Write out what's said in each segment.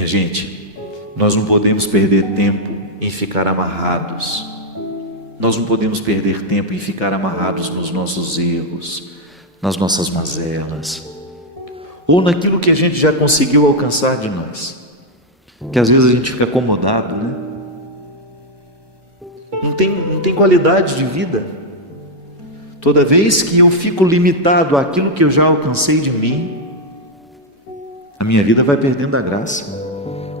Minha gente, nós não podemos perder tempo em ficar amarrados. Nós não podemos perder tempo em ficar amarrados nos nossos erros, nas nossas mazelas, ou naquilo que a gente já conseguiu alcançar de nós. Que às vezes a gente fica acomodado, né? Não tem qualidade de vida. Toda vez que eu fico limitado àquilo que eu já alcancei de mim, a minha vida vai perdendo a graça.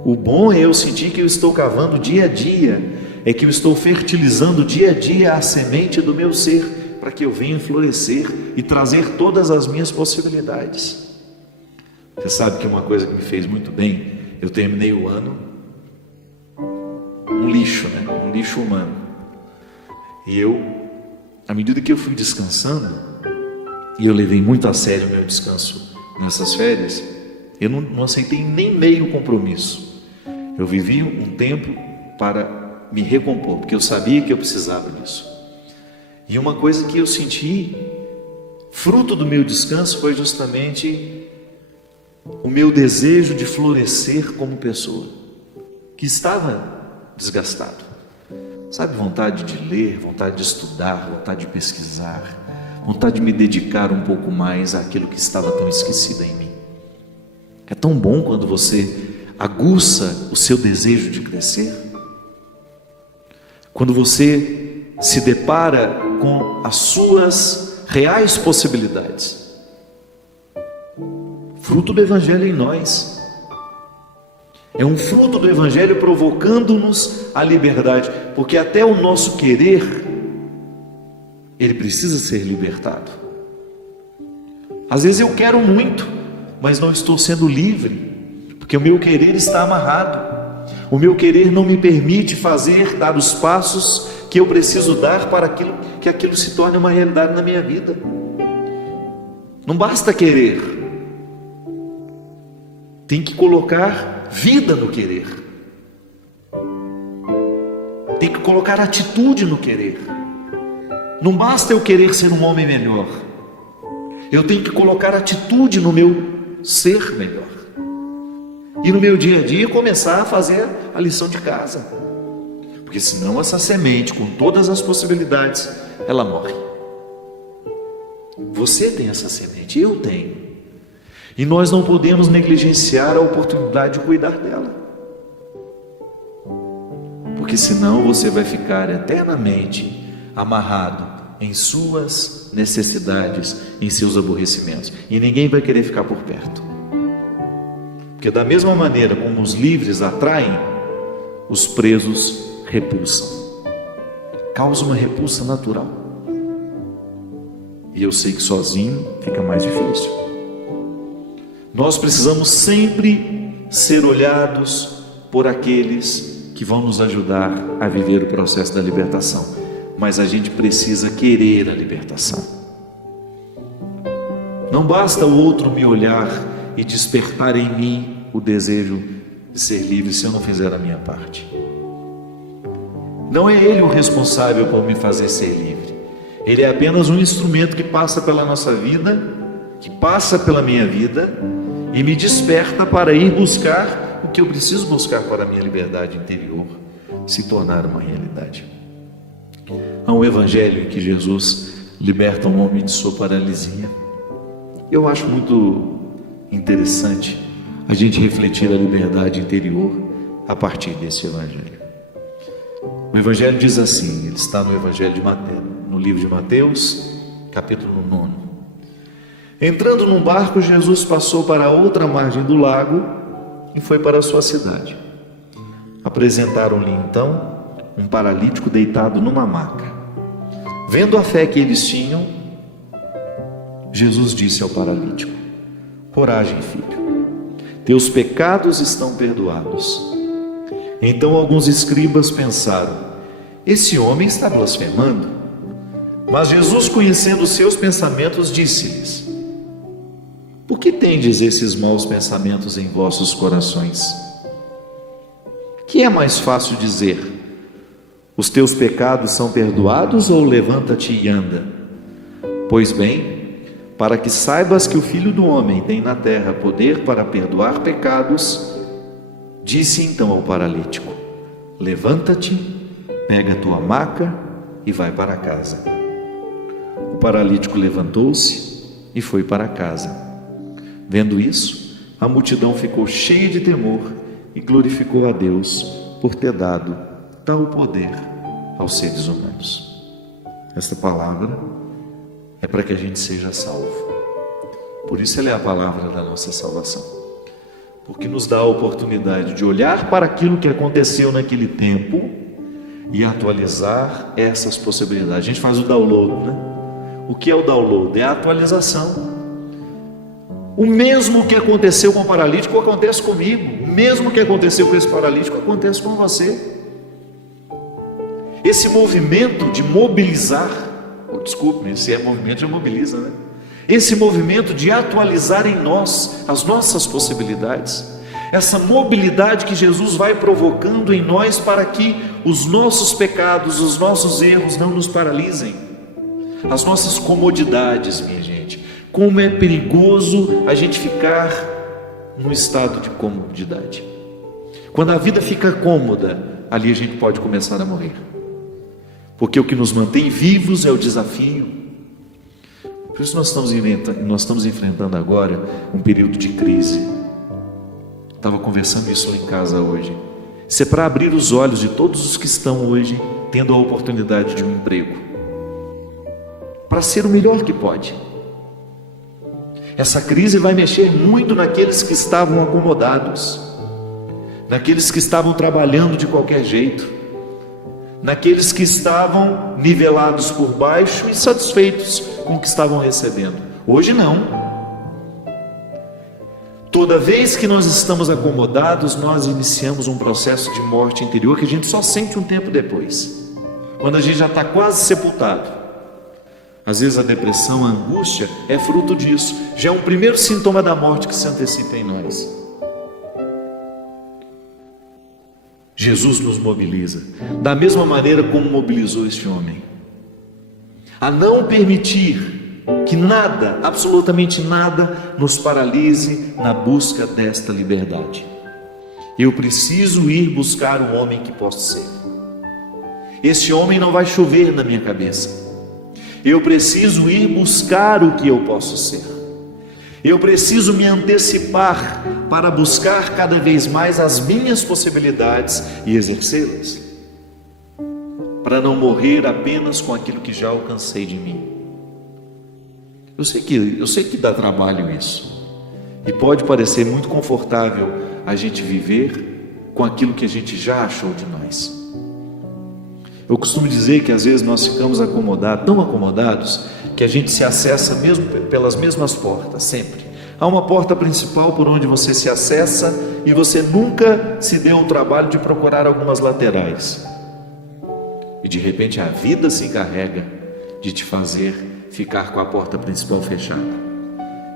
O bom é eu sentir que eu estou cavando dia a dia, é que eu estou fertilizando dia a dia a semente do meu ser, para que eu venha florescer e trazer todas as minhas possibilidades. Você sabe que uma coisa que me fez muito bem, eu terminei o ano um lixo, né? Um lixo humano. E eu, à medida que eu fui descansando, e eu levei muito a sério o meu descanso nessas férias, eu não aceitei nem meio compromisso. Eu vivi um tempo para me recompor, porque eu sabia que eu precisava disso. E uma coisa que eu senti, fruto do meu descanso, foi justamente o meu desejo de florescer como pessoa, que estava desgastado. Sabe, vontade de ler, vontade de estudar, vontade de pesquisar, vontade de me dedicar um pouco mais àquilo que estava tão esquecido em mim. É tão bom quando você aguça o seu desejo de crescer, quando você se depara com as suas reais possibilidades. Fruto do Evangelho em nós. É um fruto do Evangelho provocando-nos a liberdade, porque até o nosso querer, ele precisa ser libertado. Às vezes eu quero muito, mas não estou sendo livre, porque o meu querer está amarrado. O meu querer não me permite dar os passos que eu preciso dar para que aquilo se torne uma realidade na minha vida. Não basta querer, tem que colocar vida no querer, tem que colocar atitude no querer. Não basta eu querer ser um homem melhor, eu tenho que colocar atitude no meu ser melhor. E no meu dia a dia começar a fazer a lição de casa, porque senão essa semente, com todas as possibilidades, ela morre. Você tem essa semente, eu tenho, e nós não podemos negligenciar a oportunidade de cuidar dela, porque senão você vai ficar eternamente amarrado em suas necessidades, em seus aborrecimentos, e ninguém vai querer ficar por perto. Porque da mesma maneira como os livres atraem, os presos repulsam. Causa uma repulsa natural. E eu sei que sozinho fica mais difícil. Nós precisamos sempre ser olhados por aqueles que vão nos ajudar a viver o processo da libertação. Mas a gente precisa querer a libertação. Não basta o outro me olhar e despertar em mim o desejo de ser livre se eu não fizer a minha parte. Não é ele o responsável por me fazer ser livre. Ele é apenas um instrumento que passa pela nossa vida, que passa pela minha vida e me desperta para ir buscar o que eu preciso buscar para a minha liberdade interior se tornar uma realidade. Há um evangelho em que Jesus liberta um homem de sua paralisia. Eu acho muito interessante a gente refletir a liberdade interior a partir desse evangelho. O evangelho diz assim, ele está no evangelho de Mateus, no livro de Mateus, capítulo 9. Entrando num barco, Jesus passou para a outra margem do lago e foi para a sua cidade. Apresentaram-lhe então um paralítico deitado numa maca. Vendo a fé que eles tinham, Jesus disse ao paralítico: coragem, filho, teus pecados estão perdoados. Então alguns escribas pensaram: esse homem está blasfemando. Mas Jesus, conhecendo os seus pensamentos, disse-lhes: por que tendes esses maus pensamentos em vossos corações? Que é mais fácil dizer: os teus pecados são perdoados, ou levanta-te e anda? Pois bem, para que saibas que o Filho do Homem tem na terra poder para perdoar pecados, Disse então ao paralítico: levanta-te, pega a tua maca e vai para casa. O paralítico levantou-se e foi para casa. Vendo isso, a multidão ficou cheia de temor e glorificou a Deus por ter dado tal poder aos seres humanos. Esta palavra é para que a gente seja salvo. Por isso ela é a palavra da nossa salvação, porque nos dá a oportunidade de olhar para aquilo que aconteceu naquele tempo e atualizar essas possibilidades. A gente faz o download, né? O que é o download? É a atualização. O mesmo que aconteceu com o paralítico acontece comigo. O mesmo que aconteceu com esse paralítico acontece com você. Esse movimento de mobilizar, desculpe-me, se é movimento já mobiliza, né? Esse movimento de atualizar em nós as nossas possibilidades, essa mobilidade que Jesus vai provocando em nós para que os nossos pecados, os nossos erros não nos paralisem, as nossas comodidades, minha gente. Como é perigoso a gente ficar num estado de comodidade. Quando a vida fica cômoda, ali a gente pode começar a morrer, porque o que nos mantém vivos é o desafio. Por isso nós estamos enfrentando agora um período de crise. Estava conversando isso lá em casa hoje. Isso é para abrir os olhos de todos os que estão hoje tendo a oportunidade de um emprego, para ser o melhor que pode. Essa crise vai mexer muito naqueles que estavam acomodados, naqueles que estavam trabalhando de qualquer jeito, naqueles que estavam nivelados por baixo e satisfeitos com o que estavam recebendo. Hoje não. Toda vez que nós estamos acomodados, nós iniciamos um processo de morte interior que a gente só sente um tempo depois, quando a gente já está quase sepultado. Às vezes a depressão, a angústia é fruto disso. Já é um primeiro sintoma da morte que se antecipa em nós. Jesus nos mobiliza, da mesma maneira como mobilizou este homem, a não permitir que nada, absolutamente nada, nos paralise na busca desta liberdade. Eu preciso ir buscar um homem que posso ser. Este homem não vai chover na minha cabeça. Eu preciso ir buscar o que eu posso ser. Eu preciso me antecipar para buscar cada vez mais as minhas possibilidades e exercê-las, para não morrer apenas com aquilo que já alcancei de mim. Eu sei que dá trabalho isso, e pode parecer muito confortável a gente viver com aquilo que a gente já achou de nós. Eu costumo dizer que às vezes nós ficamos acomodados, tão acomodados, que a gente se acessa mesmo pelas mesmas portas, sempre. Há uma porta principal por onde você se acessa e você nunca se deu o trabalho de procurar algumas laterais. E de repente a vida se encarrega de te fazer ficar com a porta principal fechada.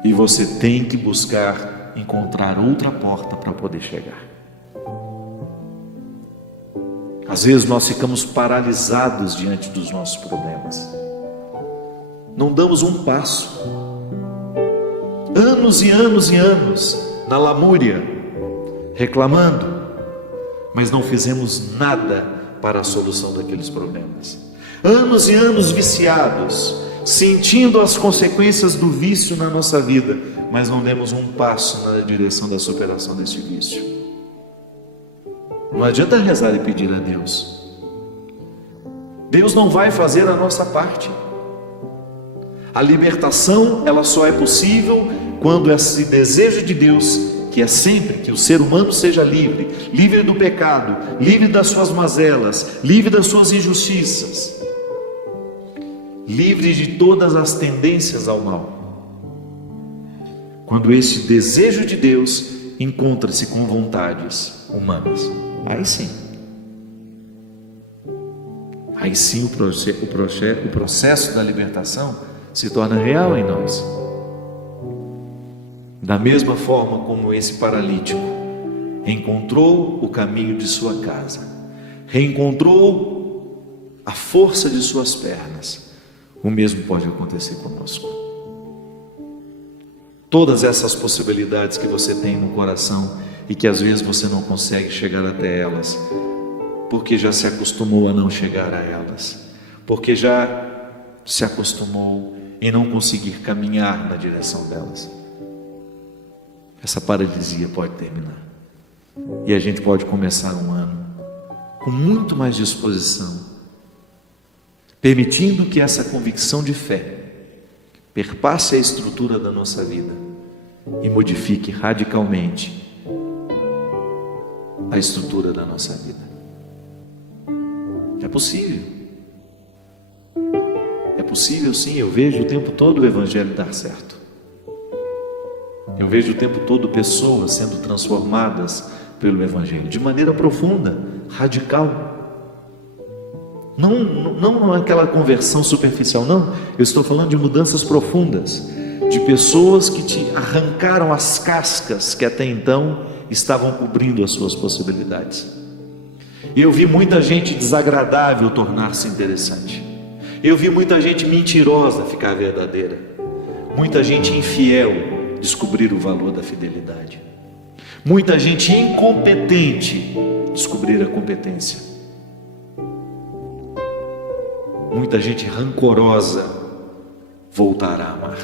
E você tem que buscar encontrar outra porta para poder chegar. Às vezes nós ficamos paralisados diante dos nossos problemas. Não damos um passo. Anos e anos e anos na lamúria, reclamando, mas não fizemos nada para a solução daqueles problemas. Anos e anos viciados, sentindo as consequências do vício na nossa vida, mas não demos um passo na direção da superação desse vício. Não adianta rezar e pedir a Deus. Deus não vai fazer a nossa parte. A libertação, ela só é possível quando esse desejo de Deus, que é sempre que o ser humano seja livre, livre do pecado, livre das suas mazelas, livre das suas injustiças, livre de todas as tendências ao mal. Quando esse desejo de Deus encontra-se com vontades humanas, aí sim o processo da libertação se torna real em nós. Da mesma forma como esse paralítico encontrou o caminho de sua casa, reencontrou a força de suas pernas, o mesmo pode acontecer conosco. Todas essas possibilidades que você tem no coração e que às vezes você não consegue chegar até elas, porque já se acostumou a não chegar a elas, porque já se acostumou em não conseguir caminhar na direção delas. Essa paralisia pode terminar e a gente pode começar um ano com muito mais disposição, permitindo que essa convicção de fé perpasse a estrutura da nossa vida e modifique radicalmente a estrutura da nossa vida. É possível. É possível, sim. Eu vejo o tempo todo o Evangelho dar certo. Eu vejo o tempo todo pessoas sendo transformadas pelo Evangelho, de maneira profunda, radical. Não aquela conversão superficial, não. Eu estou falando de mudanças profundas, de pessoas que te arrancaram as cascas que até então estavam cobrindo as suas possibilidades. E eu vi muita gente desagradável tornar-se interessante. Eu vi muita gente mentirosa ficar verdadeira. Muita gente infiel descobrir o valor da fidelidade. Muita gente incompetente descobrir a competência. Muita gente rancorosa voltar a amar.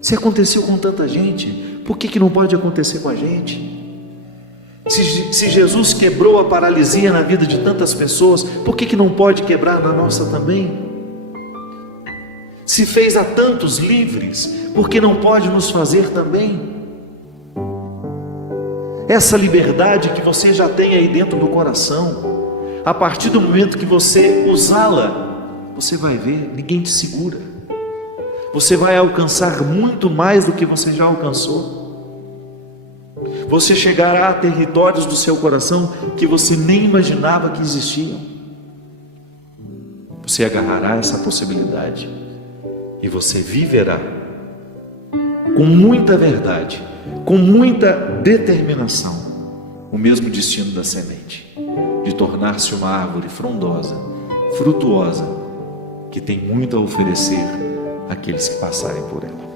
Se aconteceu com tanta gente, por que não pode acontecer com a gente? Se Jesus quebrou a paralisia na vida de tantas pessoas, por que não pode quebrar na nossa também? Se fez a tantos livres, por que não pode nos fazer também? Essa liberdade que você já tem aí dentro do coração, a partir do momento que você usá-la, você vai ver, ninguém te segura. Você vai alcançar muito mais do que você já alcançou. Você chegará a territórios do seu coração que você nem imaginava que existiam. Você agarrará essa possibilidade e você viverá com muita verdade, com muita determinação, o mesmo destino da semente, de tornar-se uma árvore frondosa, frutuosa, que tem muito a oferecer àqueles que passarem por ela.